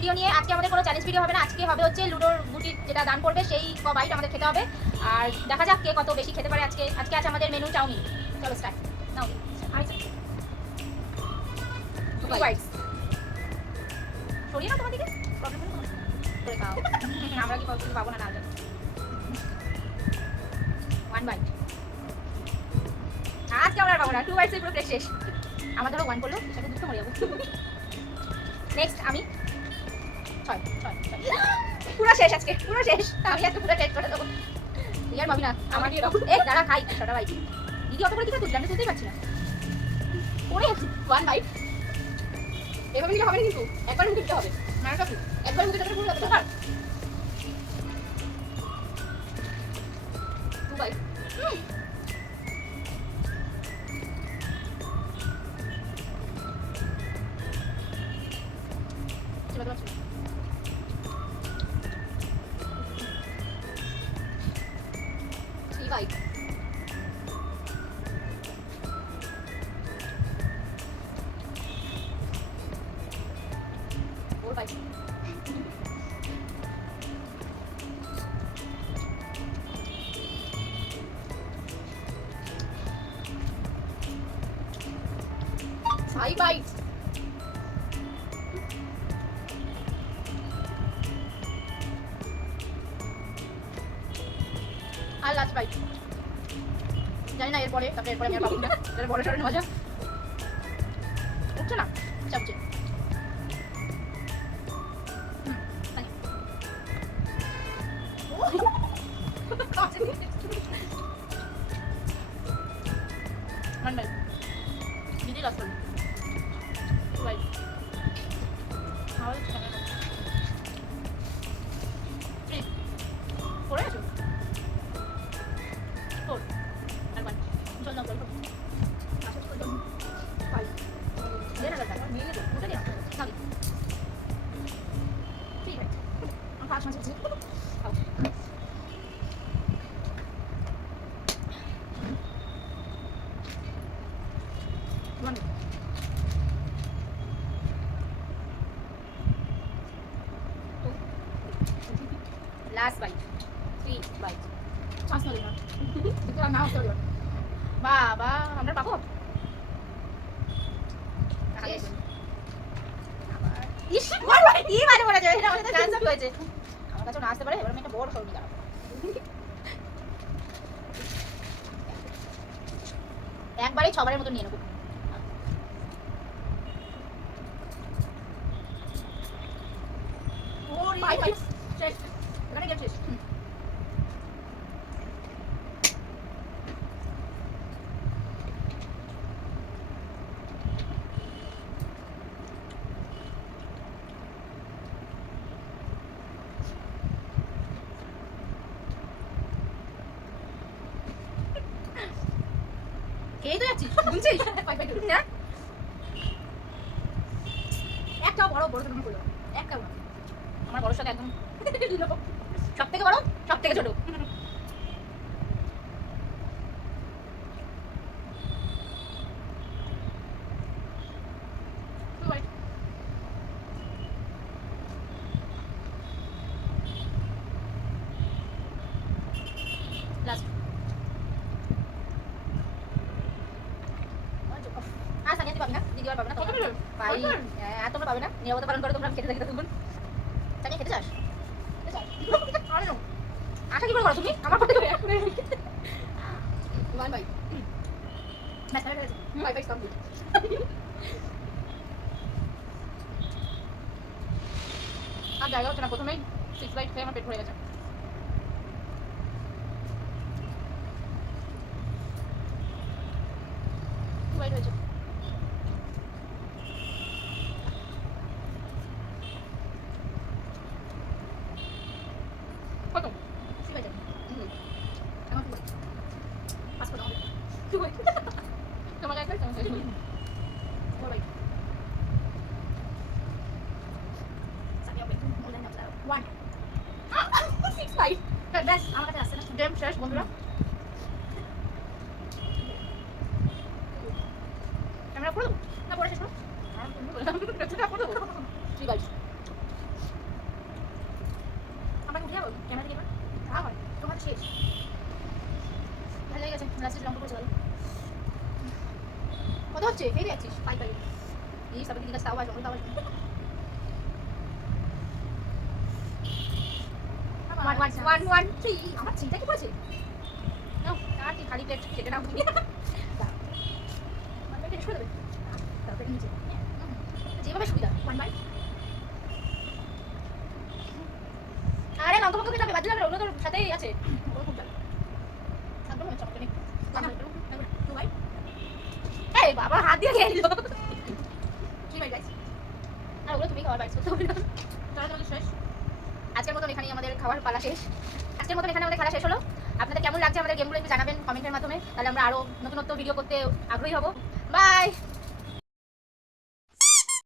Video নিয়ে। আজকে আমাদের কোনো চ্যালেঞ্জ ভিডিও হবে না, আজকে হবে হচ্ছে লুডোর গুটি যেটা দান করবে সেই বাইট আমাদের খেতে হবে। আর দেখা যাক কে কত বেশি খেতে পারে। আজকে আছে আমাদের মেনু চাউমিন। চলো স্টার্ট। নাও আমি টু বাইটস সরিয়ে না তোমার দিকে, প্রবলেম হলো করে খাও। আমরা কি কিছু পাবো না না জানি। ওয়ান বাইট আজকে আমরা আর পাবো না, টু বাইটস পুরো প্লেট শেষ। আমার ধরো ওয়ান করলো, সেটা দুটো মরে যাবো। নেক্সট আমি ছয় ছয় ছয়। পুরো শেষ আজকে, পুরো শেষ। আমি আজকে পুরো শেষ করে দেবো। ইয়ার ভাবি না আমার দাঁড়া খাই ছটা বাইট। দিদি অত করে কি তুলতে, আমি তুলতেই পারছি না। পড়ে যাচ্ছি। ওয়ান বাইট এভাবে নিলে হবে না, কিন্তু একবার মুখে দিতে হবে। না কাকু একবার মুখে দিতে পুরো যাবে না। Two byte three byte four byte five byte আর লাস্ট বাইট। জানি না এরপরে আমি আর পাবো না, এটা বড় সড়ো মজা উঠছে না চাপছে। দিদি লাস্ট করবে বাইট থ্রি পড়ে গেছো ফোর আর ওয়ান। চল না বলবো ফাইভ দেন আলাদা নিয়ে তো ওটা নিয়ে খাবি থ্রি বাইট। আমি পাঁচ মাস আছে খাও। Last bite three bite. Chance না দিবা এটা না হতে দিবা। বাবা আমরা পাবো। ইস ওয়ান বাইট কি মানে বলা যায়, এটা আমাদের চান্স আপ হয়েছে। আমার কাছে না আসতে পারে, এবার আমি একটা বড় সরনি দাঁড়াবো। একবারই ছবারের মতো নিয়ে নেবো। এখানে গেছিস খেয়ে তো যাচ্ছিস বুঝছিস না। একটাও বড় বড় তুমি করলো, একটাও না। আমার বড়র সাথে একদম সব থেকে বড় সব থেকে ছোট। তোমরা পাবে না, নিরাপত্তা পালন করে তোমরা খেতে থাকি তখন। তাই খেতে চাস আশা কি করে করো তুমি আমার করতে one by by by complete. আর জায়গা হচ্ছে না, প্রথমেই সিক্স বাইট খেয়ে আমার পেট ভরে গেছে। টু বাইট হয়েছে। কত থ্রি বাইট আমার পাঁচ কত হবে টু বাইট। তোমাকে একবার four bite one six bite. ব্যাস আমার কাছে আসছে না, গেম শেষ বন্ধুরা। ক্যামেরা করে দেবো না, পরে শেষ করো। থ্রি বাইট আওয়াজ হবে আওয়াজ ওয়ান ওয়ান থ্রি আমার চিন্তা কি করেছে নাও আর কি খালি প্লেট কেটে নাও তুমি মানে এটা শুরু দেবে তারপরে নিচে যেভাবে সুবিধা ওয়ান বাই আরে লঙ্কা লঙ্কা খেতে হবে বাজে লাগবে ওগুলো তোর সাথেই আছে ওগুলো খুব ভালো একদম চপটা নেই টু বাই এই বাবা হাত দিয়ে খেয়ে নিল কি বাই গাইস আর ওগুলো তুমি খাওয়ার বাইস করতে হবে না তাহলে শেষ আজকের মতন এখানেই আমাদের খাওয়ার পালা শেষ আজকের মতন এখানে আমাদের খেলা শেষ হলো আপনাদের কেমন লাগছে আমাদের গেমগুলো একটু জানাবেন কমেন্টের মাধ্যমে তাহলে আমরা আরো নতুন নতুন ভিডিও করতে আগ্রহী হব বাই